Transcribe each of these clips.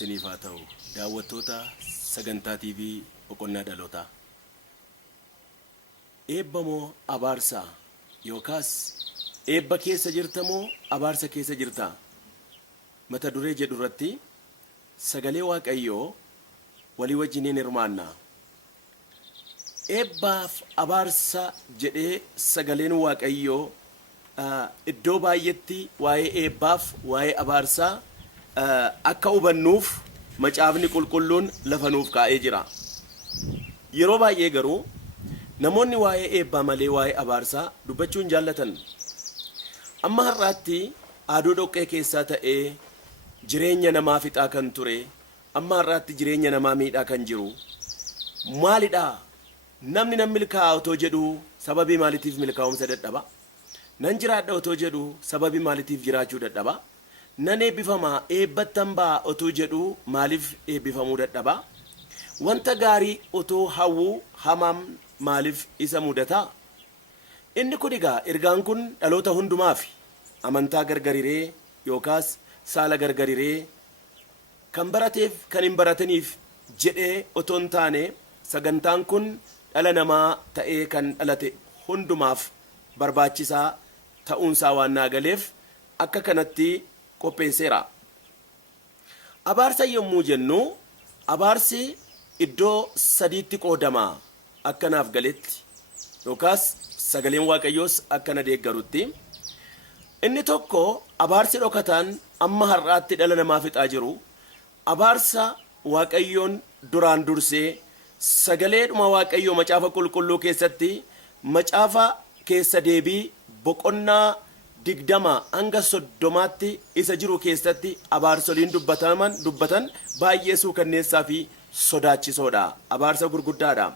isiniif haa ta'u daawwattoota sagantaa TV boqonnaa dhalootaa. Eebba moo abaarsaa yookaas eebba keessa jirta moo abaarsa keessa jirta? Mata duree jedhu irratti sagalee Waaqayyoo walii wajjiniin hirmaanna. Eebbaaf abaarsa jedhee sagaleen Waaqayyoo iddoo baay'eetti waa'ee eebbaaf waa'ee abaarsaa akka hubannuuf macaafni qulqulluun lafa nuuf kaa'ee jira. Yeroo baay'ee garuu namoonni waa'ee eebbaa malee waa'ee abaarsaa dubbachuu hin jaallatan. Amma har'aatti aduu dhoqqee keessaa ta'ee jireenya namaa fixaa kan ture, amma har'aatti jireenya namaa miidhaa kan jiru maalidha? Namni nan milkaa'a otoo jedhu sababii maaliitiif milkaa'umsa dadhaba? Nan jiraadha otoo jedhu sababii maaliitiif jiraachuu dadhaba? Nan eebbifama eebbattan ba'a otoo jedhu maaliif eebbifamuu dadhaba? Wanta gaarii otoo hawwuu hamaam maaliif isa mudata? Inni kun egaa ergaan kun dhaloota hundumaaf amantaa gargariree yookaas saala gargariree kan barateef kan hin barataniif jedhee otoo hin taane sagantaan kun dhala namaa ta'ee kan dhalate hundumaaf barbaachisaa ta'uunsaa waan naagaleef akka kanatti qopheesseera. Abaarsa yommuu jennu abaarsi iddoo sadiitti qoodama akkanaaf galetti yookaas sagaleen Waaqayyoos akkana deeggarutti. Inni tokko abaarsi dhokataan amma har'aatti dhala namaa fixaa jiru abaarsa Waaqayyoon duraan dursee sagaleedhuma Waaqayyoo macaafa qulqulluu keessatti macaafa keessa deebii boqonnaa 20 hanga 30tti isa jiru keessatti abaarsoliin dubbatan baay'ee suukanneessaa fi sodaachisoodha. Abaarsa gurguddaadha.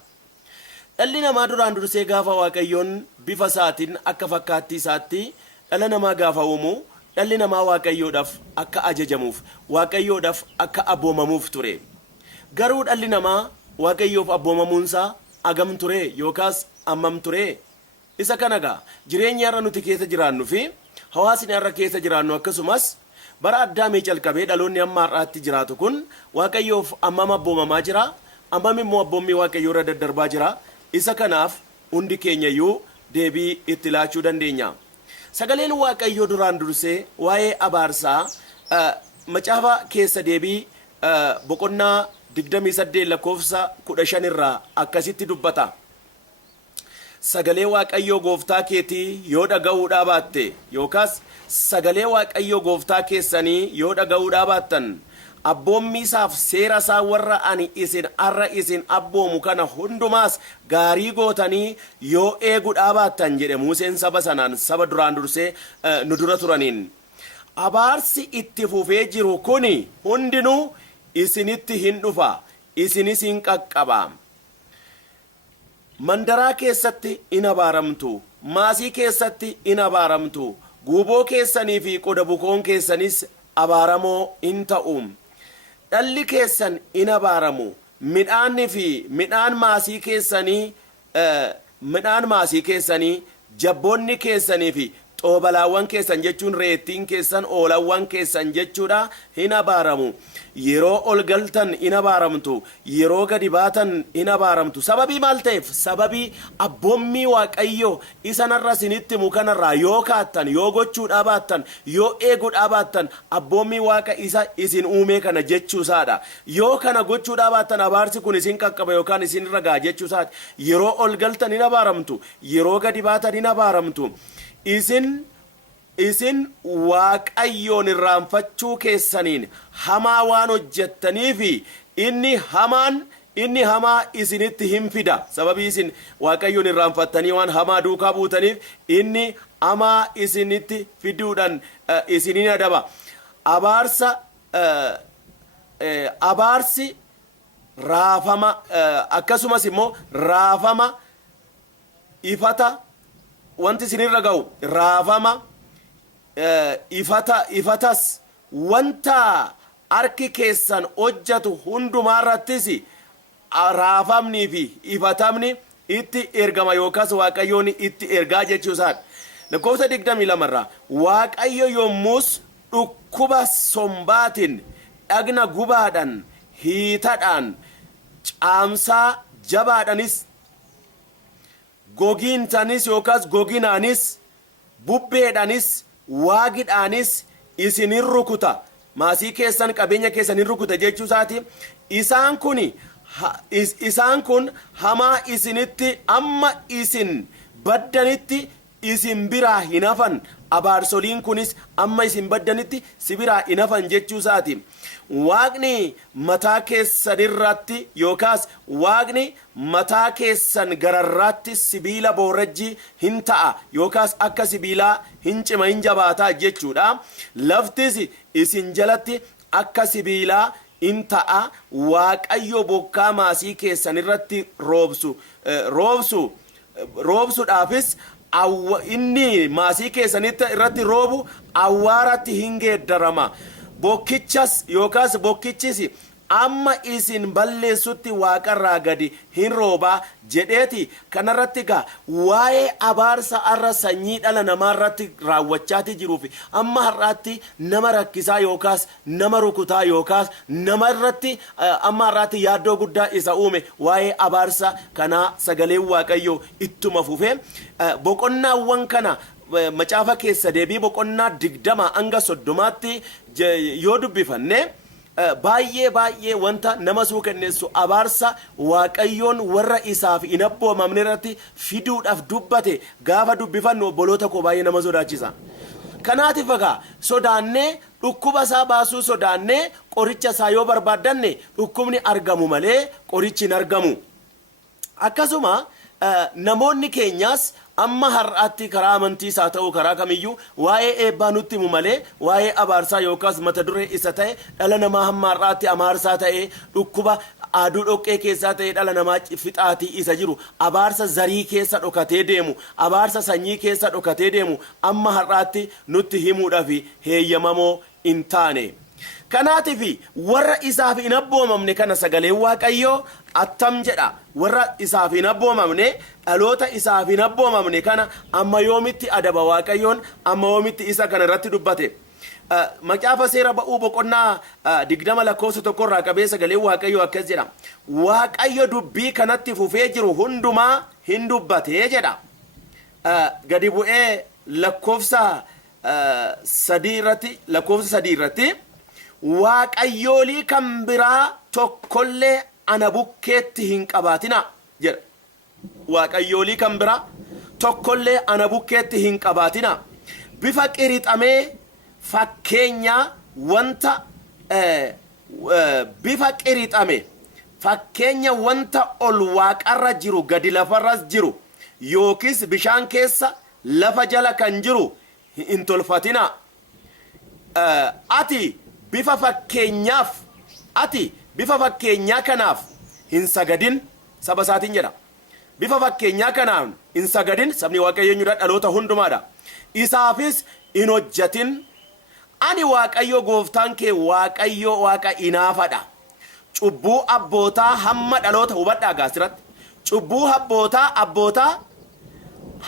Dhalli namaa duraan dursee gaafa Waaqayyoon bifa isaatiin akka fakkaattii isaatti dhala namaa gaafa uumu dhalli namaa Waaqayyoodhaaf akka ajajamuuf Waaqayyoodhaaf akka abboomamuuf ture. Garuu dhalli namaa Waaqayyoof abboomamuunsaa agam ture yookaas ammam ture? Isa kanagaa jireenya har'a nuti keessa jiraannu fi hawaasni har'a keessa jiraannu akkasumas bara Addaamii calqabee dhaloonni amma har'aatti jiraatu kun Waaqayyoof ammam abboomamaa jira? Ammam immoo abboommii Waaqayyoo irra daddarbaa jira? Isa kanaaf hundi keenyayyuu deebii itti laachuu dandeenya. Sagaleen Waaqayyoo duraan dursee waa'ee abaarsaa macaafa keessa deebii boqonnaa 28 lakkoofsa 15 irraa akkasitti dubbata. Sagalee Waaqayyoo gooftaa keetii yoo dhaga'uudhaa baatte yookaas sagalee Waaqayyoo gooftaa keessanii yoo dhaga'uudhaa baattan abboommii isaaf seera isaa warra ani isin har'a isin abboomu kana hundumaas gaarii gootanii yoo eeguudhaa baattan jedhe Museen saba sanaan saba duraan dursee nu dura turaniin. Abaarsi itti fufee jiru kuni hundinuu isinitti hin dhufa, isinis hin qaqqaba. Mandaraa keessatti in abaaramtu, maasii keessatti in abaaramtu, guuboo keessanii fi qoda bukoon keessanis abaaramoo in ta'u. Dhalli keessan in abaaramu, midhaanni fi midhaan maasii keessanii, jabboonni keessanii fi xoobalaawwan keessan jechuun reettiin keessan oolawwan keessan jechuudha hin abaaramu. Yeroo ol galtan in abaaramtu, yeroo gadi baatan in abaaramtu. Sababii maal ta'eef? Sababii abboommii Waaqayyoo isanarra isinitti mukanarraa yoo kaattan, yoo gochuudhaa baattan, yoo eeguudhaa baattan abboommii Waaqa isa isin uumee kana jechuusaadha. Yoo kana gochuudhaa baattan abaarsi kun isin qaqqaba yookaan isin ragaa jechuusaati. Yeroo ol galtan in abaaramtu, yeroo gadi baatan in abaaramtu. Isin Waaqayyoon irraanfachuu keessaniin hamaa waan hojjettaniif inni hamaa isinitti hin fida. Sababii isin Waaqayyoon irraanfattanii waan hamaa duukaa buutaniif inni hamaa isinitti fiduudhaan isinin adaba. Abaarsi raafama akkasumas immoo raafama ifata wanti isinirra ga'u raafama ifatas wanta harki keessan hojjetu hundumaarrattis raafamnii fi ifatamni itti ergama yookaas Waaqayyoon itti ergaa jechuusaadha. Lakkoofsa 22 irraa Waaqayyo yommus dhukkuba sombaatiin dhagna gubaadhaan hiitadhaan caamsaa jabaadhanis gogiintanis yookaas goginaanis bubbeedhaanis waagidhaanis isinin rukuta maasii keessan qabeenya keessan rukuta jechuu isaati. Isaan kun hamaa isinitti amma isin baddanitti isin biraa hin hafan abaarsoliin kunis amma isin baddanitti si biraa hin hafan jechuu isaati. Waaqni mataa keessan irratti yookaas waaqni mataa keessan gararraatti sibiila boorajjii hin ta'a yookaas akka sibiilaa hin cima hin jabaataa jechuudha. Laftis isin jalatti akka sibiilaa in ta'a. Waaqayyo bokkaa maasii keessan irratti roobsuudhaafis inni maasii keessan irratti roobu awwaaratti hin geeddarama. Bokkichas yookaas bokkichis amma isin balleessutti waaqarraa gadi hin roobaa jedheeti. Kanarratti gaa waa'ee abaarsa arra sanyii dhala namaa irratti raawwachaati jiruufi amma har'aatti nama rakkisaa yookaas nama rukutaa yookaas nama irratti amma har'aatti yaaddoo guddaa isa uume waa'ee abaarsa kanaa sagaleen waaqayyoo ittuma fufe. Boqonnaawwan kana macaafa keessa deebii boqonnaa 20 hanga 30tti yoo dubbifanne baay'ee wanta nama suukanneessu abaarsa waaqayyoon warra isaaf hin abboomamne irratti fiduudhaaf dubbate gaafa dubbifannu obboloota koo baay'ee nama sodaachisa. Kanaatiif egaa sodaannee dhukkuba isaa baasuu sodaannee qoricha isaa yoo barbaaddanne dhukkubni argamu malee qorichi hin argamu. Akkasuma namoonni keenyaas amma har'aatti karaa amantiis haa ta'u karaa kamiyyuu waa'ee eebbaa nutti himu malee waa'ee abaarsaa yookaas mata duree isa ta'e dhala namaa hamma har'aatti amaarsaa ta'e dhukkuba aduu dhoqqee keessaa ta'e dhala namaa fixaatii isa jiru abaarsa zarii keessa dhokatee deemu abaarsa sanyii keessa dhokatee deemu amma har'aatti nutti himuudhaaf heeyyamamoo hin taane. Kanaatiif warra isaaf hin abboomamne kana sagaleen waaqayyoo attam jedha. Warra isaaf hin abboomamne dhaloota isaaf hin abboomamne kana amma yoomitti adaba waaqayyoon amma yoomitti isa kana irratti dubbate. Macaafa seera ba'uu boqonnaa 20 lakkoofsa 1 irraa qabee sagaleen waaqayyoo akkas jedha. Waaqayyo dubbii kanatti fufee jiru hundumaa hin dubbatee jedha. Gadi bu'ee lakkoofsa 3 irratti waaqayyoolii kan biraa tokkollee ana bukkeetti hin qabaatina jedha. Waaqayyoolii kan biraa tokkollee ana bukkeetti hin qabaatina. Bifa qirixamee fakkeenya wanta bifa qirixame fakkeenya wanta ol waaqarra jiru gadi lafarras jiru yookiis bishaan keessa lafa jala kan jiru hin tolfatina. Ati bifa fakkeenyaa kanaaf hin sagadin saba isaatiin jedha. Bifa fakkeenyaa kanaaf hin sagadin sabni waaqayyoo dhaloota hundumaadha. Isaafis hin hojjatin. Ani waaqayyo gooftaan kee waaqayyo waaqa inaafadha. Cubbuu abbootaa hamma dhaloota hubadhaa gaasirratti. Cubbuu abbootaa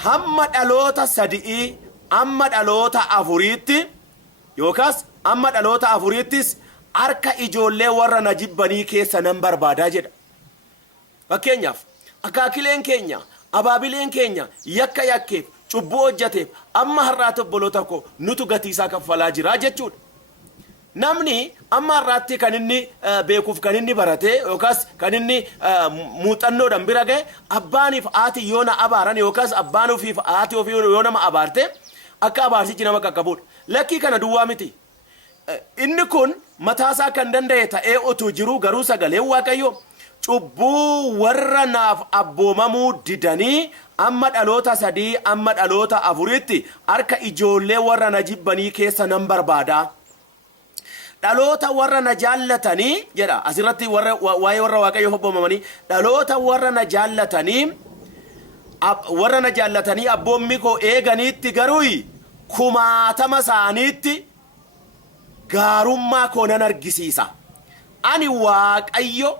hamma dhaloota 3 amma dhaloota 4tti yookaas amma dhaloota 4ttis harka ijoollee warra na jibbanii keessa nan barbaadaa jedha. Fakkeenyaaf akaakileen keenya abaabileen keenya yakka yakkeef cubbuu hojjateef amma har'aatti obboloota koo nutu gatii isaa kaffalaa jira jechuudha. Namni amma har'aatti kan inni beekuuf kan inni barate yookaas kan inni muuxannoodhaan bira gahe abbaaniif haati yoo na abaaran yookaas abbaanuufiif haati ofii yoo nama abaarte akka abaarsichi nama qaqqabudha. Lakkii kana duwwaa miti. Inni kun mataasaa kan danda'e ta'ee utuu jiru garuu sagaleen waaqayyo cubbuu warra naaf abboomamuu didanii amma dhaloota 3 amma dhaloota 4tti harka ijoollee warra na jibbanii keessa nan barbaada. Dhaloota warra na jaallatanii jedha asirratti waa'ee warra waaqayyo abboomamanii dhaloota warra na jaallatanii abboommi koo eeganiitti garuu kumaatama isaaniitti gaarummaa koo nan argisiisa. Ani waaqayyo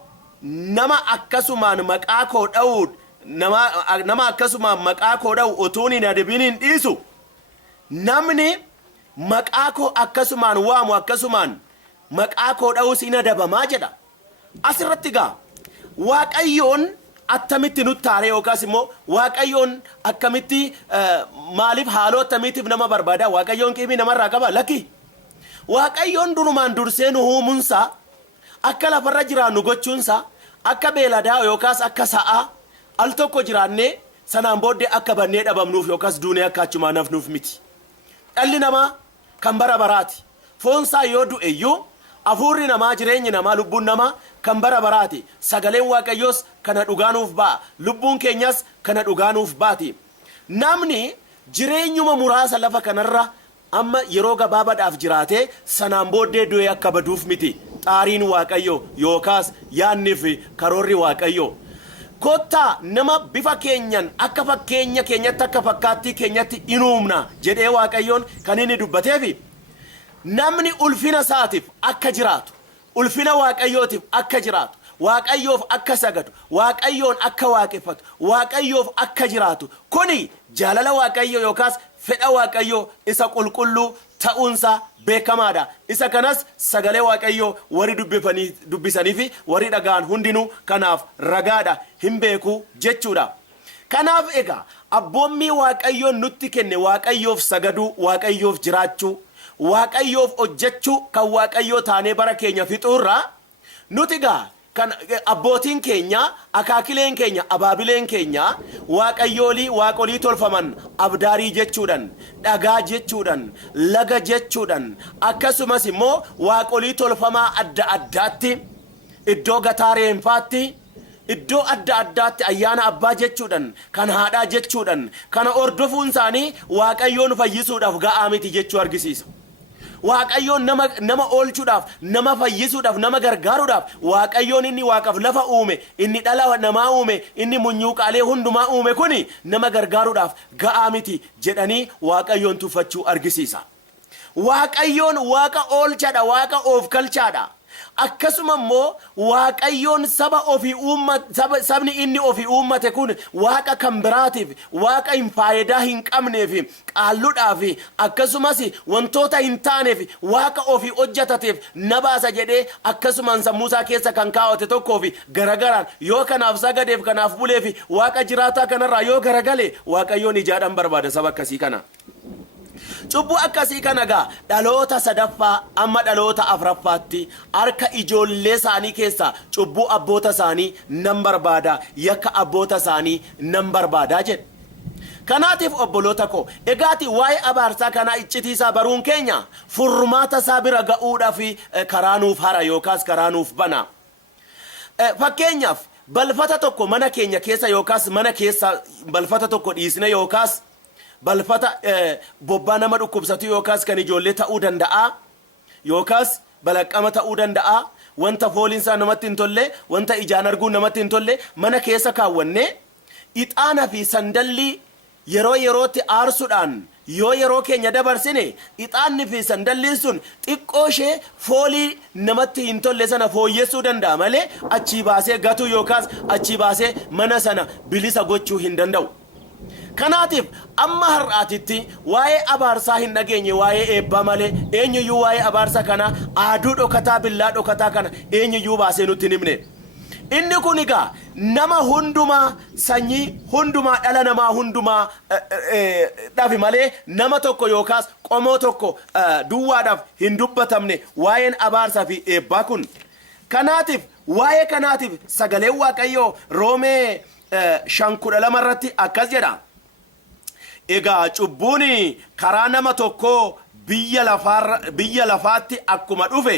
nama akkasumaan maqaa koo dha'u nama akkasumaan maqaa koo dha'u utuun hin adabin hin dhiisu. Namni maqaa koo akkasumaan waamu akkasumaan maqaa koo dha'uus hin adabamaa jedha. Asirratti gaa Waaqayyoon attamitti nutti aaree yookaas immoo Waaqayyoon akkamitti maaliif haaloo attamiitiif nama barbaada? Waaqayyoon qiimii namarraa qaba lakki. Waaqayyoon durumaan dursee nu uumuunsaa akka lafarra jiraannu gochuunsaa akka beeladaa yookaas akka sa'aa al tokko jiraannee sanaan booddee akka bannee dhabamnuuf yookaas duunee akka achumaa nafnuuf miti. Dhalli namaa kan bara baraati. Foonsaa yoo du'e iyyuu hafuurri namaa jireenyi namaa lubbuun namaa kan bara baraati. Sagaleen Waaqayyoos kana dhugaanuuf ba'a. Lubbuun keenyas kana dhugaanuuf baati. Namni jireenyuma muraasa lafa kanarra amma yeroo gabaabaadhaaf jiraatee sanaan booddee du'ee akka baduuf miti. Xaariin Waaqayyo yookaas yaadni fi karoorri Waaqayyo. Kottaa nama bifa keenyan akka fakkeenya keenyatti akka fakkaattii keenyatti in uumna jedhee Waaqayyoon kan inni dubbateefi namni ulfina isaatiif akka jiraatu, ulfina Waaqayyootiif akka jiraatu, Waaqayyoof akka sagadu, Waaqayyoon akka waaqeffatu, Waaqayyoof akka jiraatu kuni jaalala Waaqayyo yookaas fedha Waaqayyo isa qulqulluu ta'uunsa beekamaadha. Isa kanas sagalee Waaqayyo warri dubbisanii fi warri dhagaan hundinuu kanaaf ragaadha hin beeku jechuudha. Kanaaf egaa abboommii Waaqayyoon nutti kenne Waaqayyoof sagaduu, Waaqayyoof jiraachuu, Waaqayyoof hojjechuu kan Waaqayyoo taanee bara keenya fixuurraa nuti gaa kan abbootiin keenya akaakileen keenya abaabileen keenya waaqolii tolfaman abdaarii jechuudhaan dhagaa jechuudhaan laga jechuudhaan akkasumas immoo waaqolii tolfamaa adda addaatti iddoo gataa reenfaatti iddoo adda addaatti ayyaana abbaa jechuudhaan kan haadhaa jechuudhaan kana ordofuun isaanii Waaqayyoon fayyisuudhaaf ga'aa miti jechuu argisiisa. Waaqayyoon nama oolchuudhaaf, nama fayyisuudhaaf, nama gargaaruudhaaf Waaqayyoon inni waaqaf lafa uume, inni dhala namaa uume, inni munyuuqaalee hundumaa uume kuni nama gargaaruudhaaf ga'aa miti jedhanii Waaqayyoon tuffachuu argisiisa. Waaqayyoon waaqa oolchaadha, waaqa of galchaadha. Akkasuma immoo Waaqayyoon sabni inni ofii uummate kun waaqa kan biraatiif waaqa hin faayidaa hin qabneef qaalluudhaaf akkasumas wantoota hin taaneef waaqa ofii hojjetateef na baasa jedhee akkasumaan sammuusaa keessa kan kaawwate tokkoof garagaraan yoo kanaaf sagadeef kanaaf buleef waaqa jiraataa kanarraa yoo garagale Waaqayyoon ijaadhaan barbaada saba akkasii kana. Cubbuu akkasii kana gaa dhaloota sadaffaa amma dhaloota afuraffaatti harka ijoollee isaanii keessaa cubbuu abboota isaanii nan barbaada, yakka abboota isaanii nan barbaadaa jedhe. Kanaatiif obboloota koo egaati waa'ee abaarsaa kanaa iccitiisaa baruun keenya furmaata isaa bira ga'uudhaaf karaa nuuf hara yookaas karaa nuuf bana. Fakkeenyaaf balfata tokko mana keenya keessa yookaas mana keessa balfata tokko dhiisne yookaas balfata bobbaa nama dhukkubsatu yookaas kan ijoollee ta'uu danda'a yookaas balaqqama ta'uu danda'a wanta fooliinsaa namatti hin tolle wanta ijaan arguun namatti hin tolle mana keessa kaawwanne ixaana fi sandalli yeroo yerootti aarsuudhaan yoo yeroo keenya dabarsine ixaanni fi sandalliin sun xiqqoo ishee foolii namatti hin tolle sana fooyyessuu danda'a malee achii baasee gatuu yookaas achii baasee mana sana bilisa gochuu hin danda'u. Kanaatiif amma har'aatitti waa'ee abaarsaa hin dhageenye waa'ee eebbaa malee eenyuyyuu waa'ee abaarsa kana aaduu dhokataa billaa dhokataa kana eenyuyyuu baasee nutti hin himne. Inni kun egaa nama hundumaa sanyii hundumaa dhala namaa hundumaa dhafi malee nama tokko yookaas qomoo tokko duwwaadhaaf hin dubbatamne waa'een abaarsaa fi eebbaa kun. Kanaatiif waa'ee kanaatiif sagaleen Waaqayyoo Roomee 5:12 irratti akkas jedha. Egaa cubbuun karaa nama tokkoo biyya lafaatti akkuma dhufe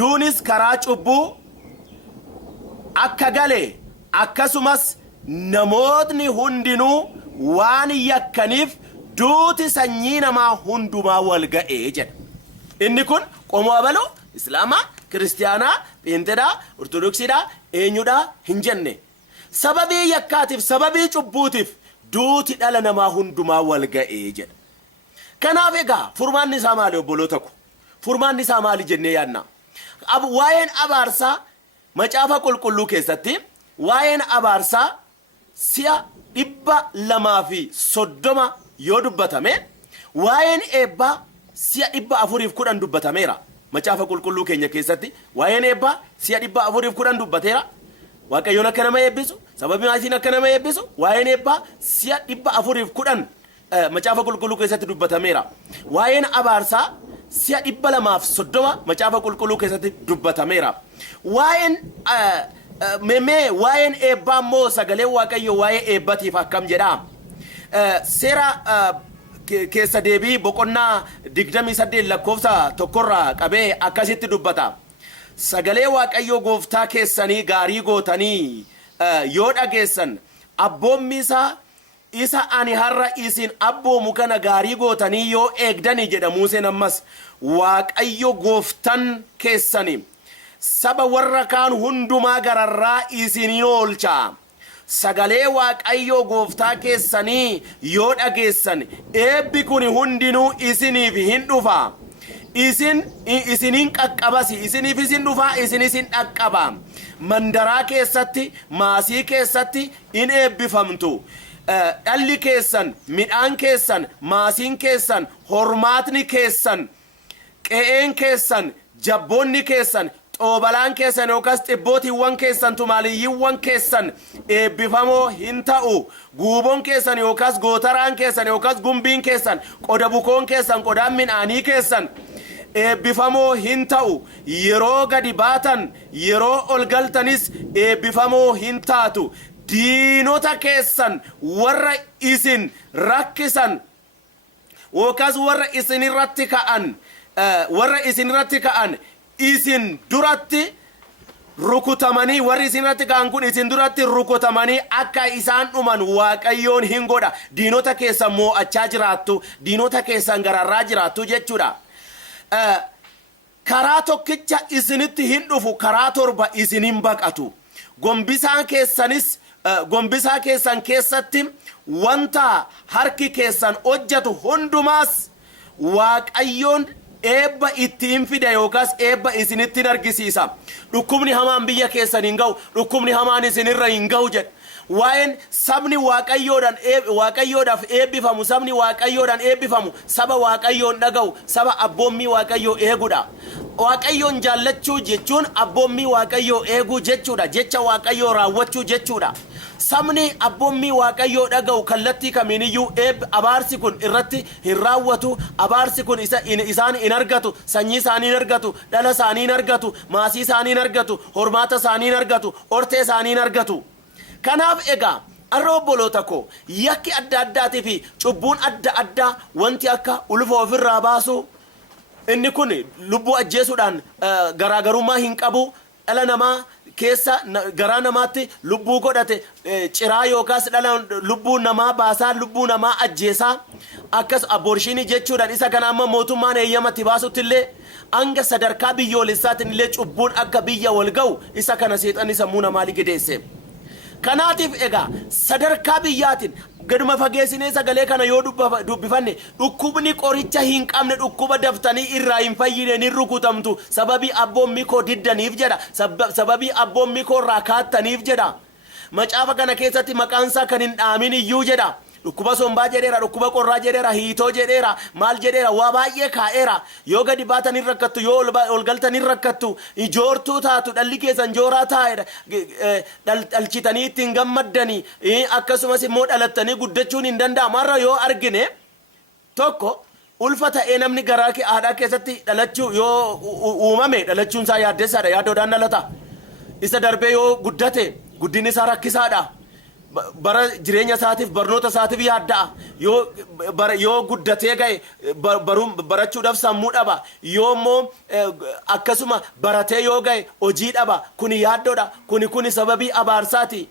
duunis karaa cubbuu akka gale akkasumas namootni hundinuu waan yakkaniif duuti sanyii namaa hundumaa wal ga'ee jedha. Inni kun qomoo abaluu Islaamaa, Kiristiyaanaa, Pheenxeedhaa, Ortodoksiidhaa, eenyudhaa hin jenne. Sababii yakkaatiif sababii cubbuutiif duuti dhala namaa hundumaa wal ga'ee jedha. Kanaaf egaa furmaanni isaa maali obboloota ko? Furmaanni isaa maali jennee yaadna? Waa'een abaarsaa macaafa qulqulluu keessatti waa'een abaarsaa si'a 230 yoo dubbatame waa'een eebbaa si'a 410 dubbatameera. macaafa qulqulluu keenya keessatti waa'een eebbaa si'a 410 dubbateera. Waaqayyoon akka nama eebbisu sababii maatiin akka nama eebbisu waa'een eebbaa si'a 410 macaafa qulqulluu keessatti dubbatameera. Waa'een abaarsaa si'a 230 macaafa qulqulluu keessatti dubbatameera. Waa'een eebbaa immoo sagalee Waaqayyoo waa'ee eebbatiif akkam jedha. Seera keessa deebii boqonnaa 28 lakkoofsa 1 qabee akkasitti dubbata. Sagalee Waaqayyoo gooftaa keessanii gaarii gootanii yoo dhageessan abboommi isa ani har'a isin abboomu kana gaarii gootanii yoo eegdanii jedha Museen. Ammas Waaqayyo gooftaan keessanii saba warra kaan hundumaa gararraa isin oolcha. Sagalee Waaqayyoo gooftaa keessanii yoo dhageessan eebbi kun hundinuu isiniif hin dhufa. Isiniin qaqqabasi, isiniif isin dhufa, isinis hin dhaqqaba. Mandaraa keessatti, maasii keessatti in eebbifamtu. Dhalli keessan, midhaan keessan, maasiin keessan, hormaatni keessan, qe'een keessan, jabboonni keessan, xoobalaan keessan yookaas xibbootiiwwan keessan, tumaaliyyiiwwan keessan eebbifamoo hin ta'u. Guuboon keessan yookaas gootaraan keessan yookaas gumbiin keessan, qoda bukoon keessan, qodaan midhaanii keessan eebbifamoo hin ta'u. Yeroo gadi baatan, yeroo ol galtanis eebbifamoo hin taatu. Diinota keessan warra isin rakkisan yookaas warra isinirratti ka'an isin duratti rukutamanii, warri isinirratti ka'an kun isin duratti rukutamanii akka isaan dhuman Waaqayyoon hin godha. Diinota keessan moo'achaa jiraattu, diinota keessan gararraa jiraattu jechuudha. Karaa tokkicha isinitti hin dhufu, karaa torba isinin baqatu. Gombisaa keessan keessatti wanta harki keessan hojjetu hundumaas Waaqayyoon eebba ittiin fida yookaas eebba isinittiin argisiisa. Dhukkubni hamaan biyya keessan hin ga'u, dhukkubni hamaan isinirra hin ga'u jedha. Waa'een sabni Waaqayyoodhaaf eebbifamu, sabni Waaqayyoodhaan eebbifamu, saba Waaqayyoon dhaga'u, saba abboommii Waaqayyoo eegudha. Waaqayyoon jaallachuu jechuun abboommii Waaqayyoo eeguu jechuudha. Jecha Waaqayyoo raawwachuu jechuudha. Sabni abboommii Waaqayyoo dhaga'u kallattii kamiiniyyuu abaarsi kun irratti hin raawwatu. Abaarsi kun isaan hin argatu, sanyii isaanii hin argatu, dhala isaanii hin argatu, maasii isaanii hin argatu, hormaata isaanii hin argatu, hortee isaanii hin argatu. Kanaaf egaa arra obboloota koo yakki adda addaatii fi cubbuun adda addaa wanti akka ulfa ofirraa baasu inni kun lubbuu ajjeesuudhaan garaagarummaa hin qabu. Dhala namaa keessa garaa namaatti lubbuu godhate ciraa yookaas lubbuu namaa baasaa, lubbuu namaa ajjeesaa, akkas aborshini jechuudhaan isa kana amma mootummaan eeyyamatti baasutti illee hanga sadarkaa biyyoolessaatiin illee cubbuun akka biyya wal ga'u isa kana seexanni sammuu namaa ligideesse. Kanaatiif egaa sadarkaa biyyaatiin gaduma fageessinee sagalee kana yoo dubbifanne dhukkubni qoricha hin qabne dhukkuba daftanii irraa hin fayyine ni rukutamtu. Sababii abboommii koo diddaniif jedha, sababii abboommii koo irraa kaattaniif jedha. Macaafa kana keessatti maqaansaa kan hin dhaamin iyyuu jedha. Dhukkuba sombaa jedheera, dhukkuba qorraa jedheera, hiitoo jedheera, maal jedheera, waa baay'ee kaa'eera. Yoo gadi baatan hin rakkattu, yoo ol galtan hin rakkattu, ijoortuu taatu, dhalli keessan jooraa taa'edha, dhalchitanii ittiin gammaddanii, akkasumas immoo dhalattanii guddachuun hin danda'amu. Har'a yoo argine tokko ulfa ta'ee namni garaa haadhaa keessatti dhalachuu yoo uumame dhalachuun isaa yaaddessaadha, yaaddoodhaan dhalata. Isa darbee yoo guddate guddinni isaa rakkisaadha. Bara jireenya isaatiif barnoota isaatiif yaadda'a. Yoo guddatee ga'e barachuudhaaf sammuu dhaba. Yoo immoo akkasuma baratee yoo ga'e hojii dhaba. Kuni yaaddoodha. Kuni sababii abaarsaati.